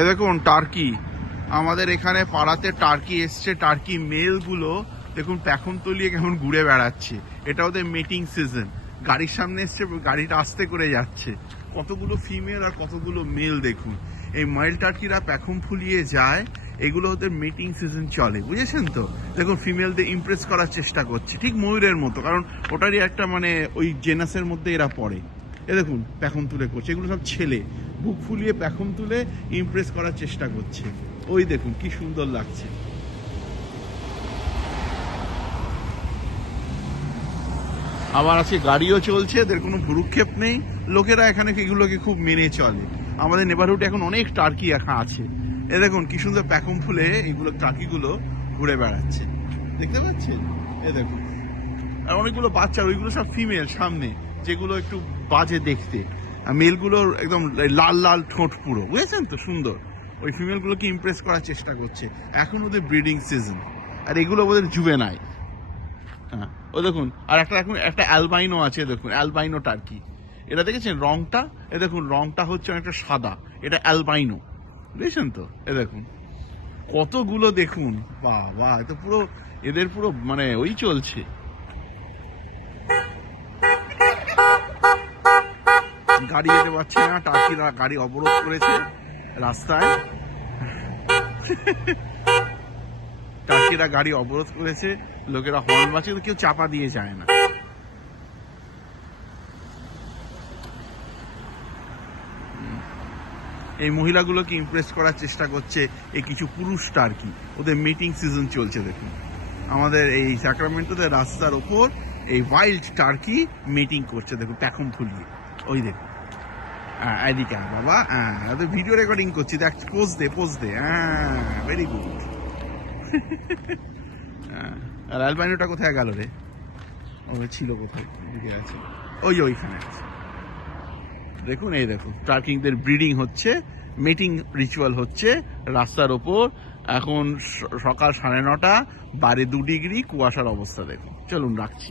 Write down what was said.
এ দেখুন টার্কি, আমাদের এখানে পাড়াতে টার্কি এসছে। টার্কি মেলগুলো দেখুন পেখম তলিয়ে কেমন ঘুরে বেড়াচ্ছে। এটা ওদের মিটিং সিজন। গাড়ির সামনে এসছে, গাড়িটা আস্তে করে যাচ্ছে। কতগুলো ফিমেল আর কতগুলো মেল দেখুন। এই মেল টার্কিরা পেখম ফুলিয়ে যায়, এগুলো ওদের মিটিং সিজন চলে, বুঝেছেন তো। দেখুন ফিমেলদের ইমপ্রেস করার চেষ্টা করছে, ঠিক ময়ূরের মতো, কারণ ওটারই একটা মানে ওই জেনাসের মধ্যে এরা পড়ে। এ দেখুন পেখম তুলে করছে, এগুলো সব ছেলে বুক ফুলিয়ে পেখম তুলে ইমপ্রেস করার চেষ্টা করছে। ওই দেখুন কি সুন্দর লাগছে। আবার আজকে গাড়িও চলছে, এদের কোনো ভুরুক্ষেপ নেই। লোকেরা এখানে এগুলোকে খুব মেনে চলে। আমাদের নেবারহুডে এখন অনেক টার্কি একা আছে। এ দেখুন কি সুন্দর প্যাকম ফুলে এইগুলো টার্কিগুলো ঘুরে বেড়াচ্ছে, দেখতে পাচ্ছেন। এ দেখুন, আর অনেকগুলো বাচ্চা, ওইগুলো সব ফিমেল সামনে, যেগুলো একটু বাজে দেখতে। আর মেলগুলোর একদম লাল লাল ঠোঁট পুরো, বুঝেছেন তো, সুন্দর। ওই ফিমেলগুলোকে ইমপ্রেস করার চেষ্টা করছে। এখন ওদের ব্রিডিং সিজন, আর এগুলো ওদের জুভেনাইল। হ্যাঁ, ও দেখুন, আর একটা এখন একটা অ্যালবাইনো আছে, দেখুন অ্যালবাইনো টার্কি। এটা দেখেছেন রংটা? এ দেখুন রংটা হচ্ছে অনেকটা সাদা, এটা অ্যালবাইনো, বুঝেছেন তো। এ দেখুন কতগুলো, দেখুন বাহ বাহ, এত পুরো এদের পুরো মানে ওই চলছে। গাড়ি যেতে পারছে না, টার্কিরা গাড়ি অবরোধ করেছে রাস্তায়। টার্কিরা গাড়ি অবরোধ করেছে, লোকেরা হর্ন বাজছে, কেউ চাপা দিয়ে যায় না। এই মহিলাগুলোকে ইমপ্রেস করার চেষ্টা করছে এই কিছু পুরুষ টার্কি, ওদের মিটিং সিজন চলছে। দেখুন আমাদের এই স্যাক্রামেন্টোতে রাস্তার ওপর এই ওয়াইল্ড টার্কি মিটিং করছে, দেখুন প্যাখম ফুলিয়ে। ওই দেখুন এদিকে বাবা, ভিডিও রেকর্ডিং করছি, দেখ পোজ দে, পোজ দে। Very good. আর অ্যালবাইনোটা কোথায় গেল রে? ও ছিল কোথায়, এদিকে আছে, ওই ওইখানে আছে। দেখুন এই দেখুন টার্কিংদের ব্রিডিং হচ্ছে, মিটিং রিচুয়াল হচ্ছে রাস্তার ওপর। এখন সকাল 9:30, বাইরে 2 ডিগ্রি কুয়াশার অবস্থা দেখুন। চলুন রাখছি।